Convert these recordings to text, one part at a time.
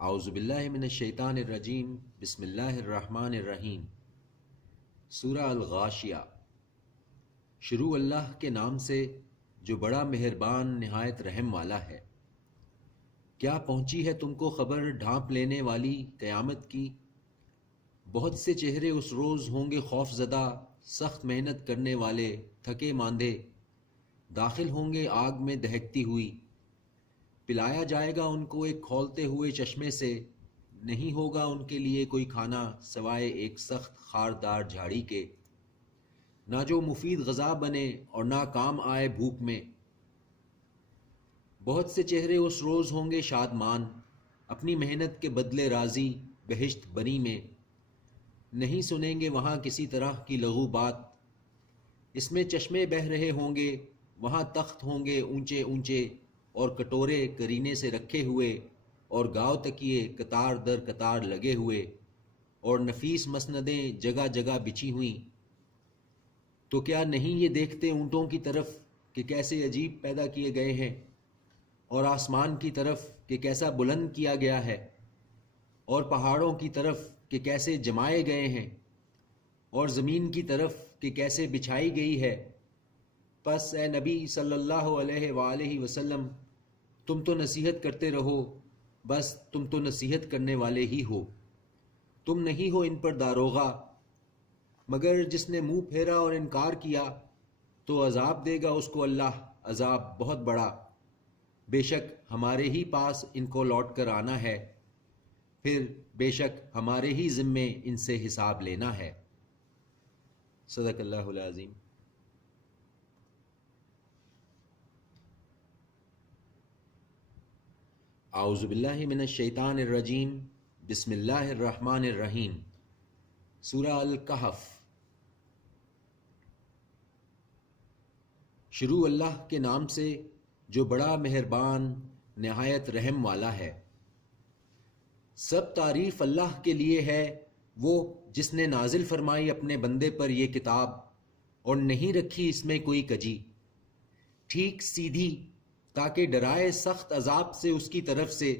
اعوذ باللہ من الشیطان الرجیم، بسم اللہ الرحمن الرحیم۔ سورہ الغاشیہ۔ شروع اللہ کے نام سے جو بڑا مہربان نہایت رحم والا ہے۔ کیا پہنچی ہے تم کو خبر ڈھانپ لینے والی قیامت کی؟ بہت سے چہرے اس روز ہوں گے خوف زدہ، سخت محنت کرنے والے تھکے ماندے، داخل ہوں گے آگ میں دہکتی ہوئی۔ پلایا جائے گا ان کو ایک کھولتے ہوئے چشمے سے، نہیں ہوگا ان کے لیے کوئی کھانا سوائے ایک سخت خاردار جھاڑی کے، نہ جو مفید غذا بنے اور نہ کام آئے بھوک میں۔ بہت سے چہرے اس روز ہوں گے شادمان، اپنی محنت کے بدلے راضی بہشت بنی میں۔ نہیں سنیں گے وہاں کسی طرح کی لغو بات، اس میں چشمے بہہ رہے ہوں گے، وہاں تخت ہوں گے اونچے اونچے اور کٹورے کرینے سے رکھے ہوئے، اور گاؤ تکیے قطار در قطار لگے ہوئے، اور نفیس مسندیں جگہ جگہ بچھی ہوئیں۔ تو کیا نہیں یہ دیکھتے اونٹوں کی طرف کہ کیسے عجیب پیدا کیے گئے ہیں، اور آسمان کی طرف کہ کیسا بلند کیا گیا ہے، اور پہاڑوں کی طرف کہ کیسے جمائے گئے ہیں، اور زمین کی طرف کہ کیسے بچھائی گئی ہے۔ پس اے نبی صلی اللہ علیہ وآلہ وسلم، تم تو نصیحت کرتے رہو، بس تم تو نصیحت کرنے والے ہی ہو، تم نہیں ہو ان پر داروغہ۔ مگر جس نے منہ پھیرا اور انکار کیا تو عذاب دے گا اس کو اللہ، عذاب بہت بڑا۔ بے شک ہمارے ہی پاس ان کو لوٹ کر آنا ہے، پھر بے شک ہمارے ہی ذمے ان سے حساب لینا ہے۔ صدق اللہ العظیم۔ اعوذ باللہ من الشیطان الرجیم، بسم اللہ الرحمن الرحیم۔ سورہ الکہف۔ شروع اللہ کے نام سے جو بڑا مہربان نہایت رحم والا ہے۔ سب تعریف اللہ کے لیے ہے، وہ جس نے نازل فرمائی اپنے بندے پر یہ کتاب، اور نہیں رکھی اس میں کوئی کجی، ٹھیک سیدھی، تاکہ ڈرائے سخت عذاب سے اس کی طرف سے،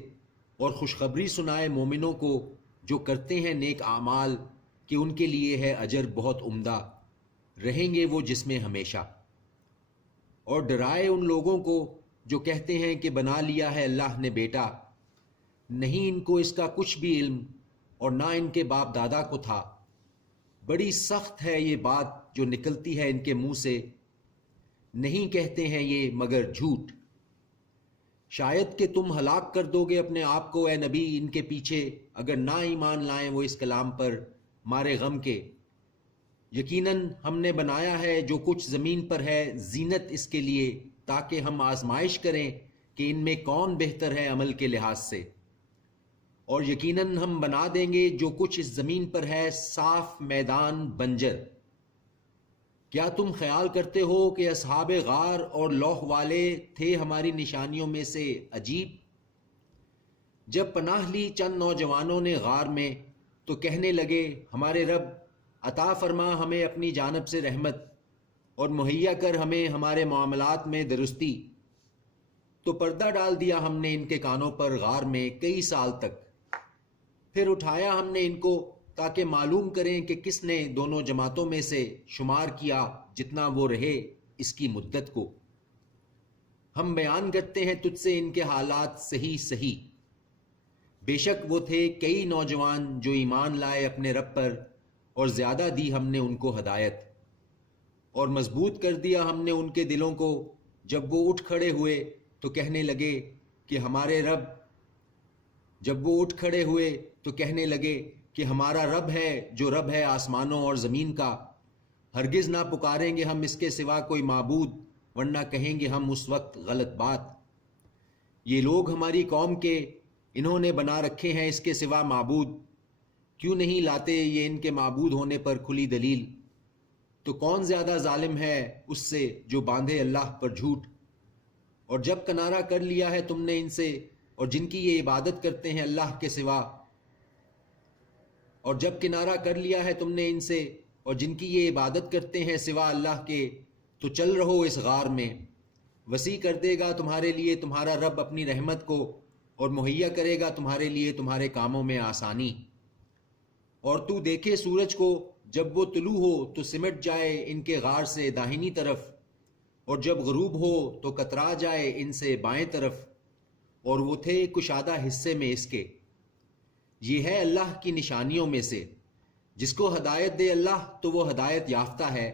اور خوشخبری سنائے مومنوں کو جو کرتے ہیں نیک اعمال کہ ان کے لیے ہے اجر بہت عمدہ، رہیں گے وہ جس میں ہمیشہ۔ اور ڈرائے ان لوگوں کو جو کہتے ہیں کہ بنا لیا ہے اللہ نے بیٹا، نہیں ان کو اس کا کچھ بھی علم، اور نہ ان کے باپ دادا کو تھا۔ بڑی سخت ہے یہ بات جو نکلتی ہے ان کے منہ سے، نہیں کہتے ہیں یہ مگر جھوٹ۔ شاید کہ تم ہلاک کر دو گے اپنے آپ کو اے نبی ان کے پیچھے، اگر نہ ایمان لائیں وہ اس کلام پر مارے غم کے۔ یقیناً ہم نے بنایا ہے جو کچھ زمین پر ہے زینت اس کے لیے، تاکہ ہم آزمائش کریں کہ ان میں کون بہتر ہے عمل کے لحاظ سے۔ اور یقیناً ہم بنا دیں گے جو کچھ اس زمین پر ہے صاف میدان بنجر۔ کیا تم خیال کرتے ہو کہ اصحاب غار اور لوح والے تھے ہماری نشانیوں میں سے عجیب؟ جب پناہ لی چند نوجوانوں نے غار میں تو کہنے لگے ہمارے رب عطا فرما ہمیں اپنی جانب سے رحمت، اور مہیا کر ہمیں ہمارے معاملات میں درستی۔ تو پردہ ڈال دیا ہم نے ان کے کانوں پر غار میں کئی سال تک، پھر اٹھایا ہم نے ان کو تاکہ معلوم کریں کہ کس نے دونوں جماعتوں میں سے شمار کیا جتنا وہ رہے اس کی مدت کو۔ ہم بیان کرتے ہیں تجھ سے ان کے حالات صحیح صحیح۔ بے شک وہ تھے کئی نوجوان جو ایمان لائے اپنے رب پر، اور زیادہ دی ہم نے ان کو ہدایت، اور مضبوط کر دیا ہم نے ان کے دلوں کو۔ جب وہ اٹھ کھڑے ہوئے تو کہنے لگے کہ ہمارے رب، جب وہ اٹھ کھڑے ہوئے تو کہنے لگے کہ ہمارا رب ہے جو رب ہے آسمانوں اور زمین کا، ہرگز نہ پکاریں گے ہم اس کے سوا کوئی معبود، ورنہ کہیں گے ہم اس وقت غلط بات۔ یہ لوگ ہماری قوم کے، انہوں نے بنا رکھے ہیں اس کے سوا معبود، کیوں نہیں لاتے یہ ان کے معبود ہونے پر کھلی دلیل؟ تو کون زیادہ ظالم ہے اس سے جو باندھے اللہ پر جھوٹ؟ اور جب کنارہ کر لیا ہے تم نے ان سے اور جن کی یہ عبادت کرتے ہیں اللہ کے سوا، اور جب کنارہ کر لیا ہے تم نے ان سے اور جن کی یہ عبادت کرتے ہیں سوا اللہ کے، تو چل رہو اس غار میں، وسیع کر دے گا تمہارے لیے تمہارا رب اپنی رحمت کو، اور مہیا کرے گا تمہارے لیے تمہارے کاموں میں آسانی۔ اور تو دیکھے سورج کو جب وہ طلوع ہو تو سمٹ جائے ان کے غار سے داہنی طرف، اور جب غروب ہو تو کترا جائے ان سے بائیں طرف، اور وہ تھے کشادہ حصے میں اس کے۔ یہ ہے اللہ کی نشانیوں میں سے، جس کو ہدایت دے اللہ تو وہ ہدایت یافتہ ہے،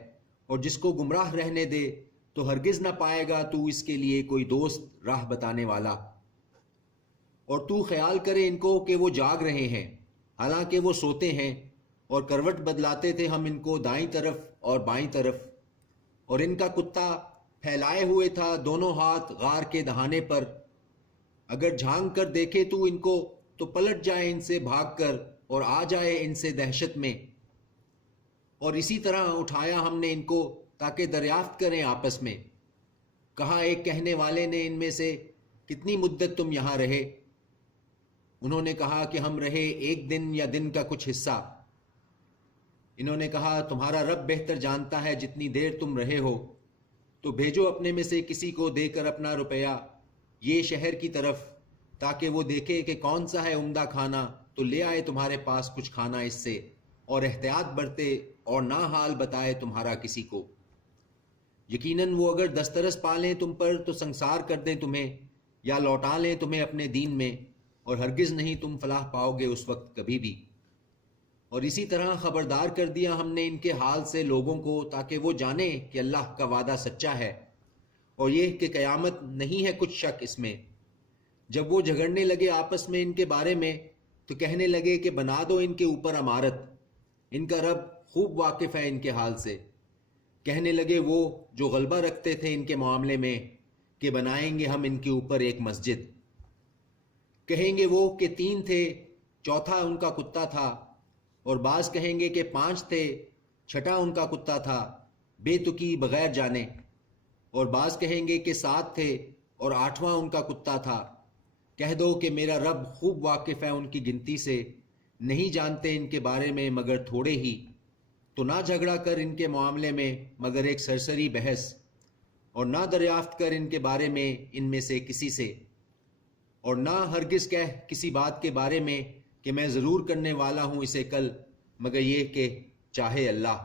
اور جس کو گمراہ رہنے دے تو ہرگز نہ پائے گا تو اس کے لیے کوئی دوست راہ بتانے والا۔ اور تو خیال کرے ان کو کہ وہ جاگ رہے ہیں حالانکہ وہ سوتے ہیں، اور کروٹ بدلاتے تھے ہم ان کو دائیں طرف اور بائیں طرف، اور ان کا کتا پھیلائے ہوئے تھا دونوں ہاتھ غار کے دہانے پر۔ اگر جھانک کر دیکھے تو ان کو تو پلٹ جائے ان سے بھاگ کر اور آ جائے ان سے دہشت میں۔ اور اسی طرح اٹھایا ہم نے ان کو تاکہ دریافت کریں آپس میں۔ کہا ایک کہنے والے نے ان میں سے، کتنی مدت تم یہاں رہے؟ انہوں نے کہا کہ ہم رہے ایک دن یا دن کا کچھ حصہ۔ انہوں نے کہا تمہارا رب بہتر جانتا ہے جتنی دیر تم رہے ہو، تو بھیجو اپنے میں سے کسی کو دے کر اپنا روپیہ یہ شہر کی طرف، تاکہ وہ دیکھے کہ کون سا ہے عمدہ کھانا، تو لے آئے تمہارے پاس کچھ کھانا اس سے، اور احتیاط برتے اور نہ حال بتائے تمہارا کسی کو۔ یقیناً وہ اگر دسترس پالیں تم پر تو سنسار کر دیں تمہیں، یا لوٹا لیں تمہیں اپنے دین میں، اور ہرگز نہیں تم فلاح پاؤ گے اس وقت کبھی بھی۔ اور اسی طرح خبردار کر دیا ہم نے ان کے حال سے لوگوں کو، تاکہ وہ جانیں کہ اللہ کا وعدہ سچا ہے، اور یہ کہ قیامت نہیں ہے کچھ شک اس میں۔ جب وہ جھگڑنے لگے آپس میں ان کے بارے میں تو کہنے لگے کہ بنا دو ان کے اوپر عمارت، ان کا رب خوب واقف ہے ان کے حال سے۔ کہنے لگے وہ جو غلبہ رکھتے تھے ان کے معاملے میں کہ بنائیں گے ہم ان کے اوپر ایک مسجد۔ کہیں گے وہ کہ 3 تھے، چوتھا ان کا کتا تھا، اور بعض کہیں گے کہ 5 تھے، چھٹا ان کا کتا تھا، بے تکی بغیر جانے۔ اور بعض کہیں گے کہ 7 تھے اور 8واں ان کا کتا تھا۔ کہہ دو کہ میرا رب خوب واقف ہے ان کی گنتی سے، نہیں جانتے ان کے بارے میں مگر تھوڑے ہی۔ تو نہ جھگڑا کر ان کے معاملے میں مگر ایک سرسری بحث، اور نہ دریافت کر ان کے بارے میں ان میں سے کسی سے، اور نہ ہرگز کہہ کسی بات کے بارے میں کہ میں ضرور کرنے والا ہوں اسے کل، مگر یہ کہ چاہے اللہ۔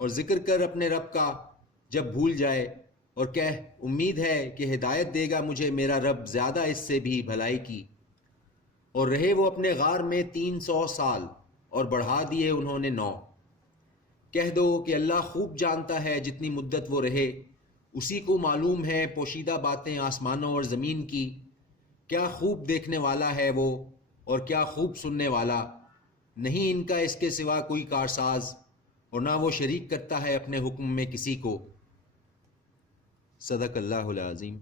اور ذکر کر اپنے رب کا جب بھول جائے، اور کہہ امید ہے کہ ہدایت دے گا مجھے میرا رب زیادہ اس سے بھی بھلائی کی۔ اور رہے وہ اپنے غار میں 300 سال، اور بڑھا دیے انہوں نے 9۔ کہہ دو کہ اللہ خوب جانتا ہے جتنی مدت وہ رہے، اسی کو معلوم ہے پوشیدہ باتیں آسمانوں اور زمین کی۔ کیا خوب دیکھنے والا ہے وہ، اور کیا خوب سننے والا، نہیں ان کا اس کے سوا کوئی کارساز، اور نہ وہ شریک کرتا ہے اپنے حکم میں کسی کو۔ صدق اللہ العظیم۔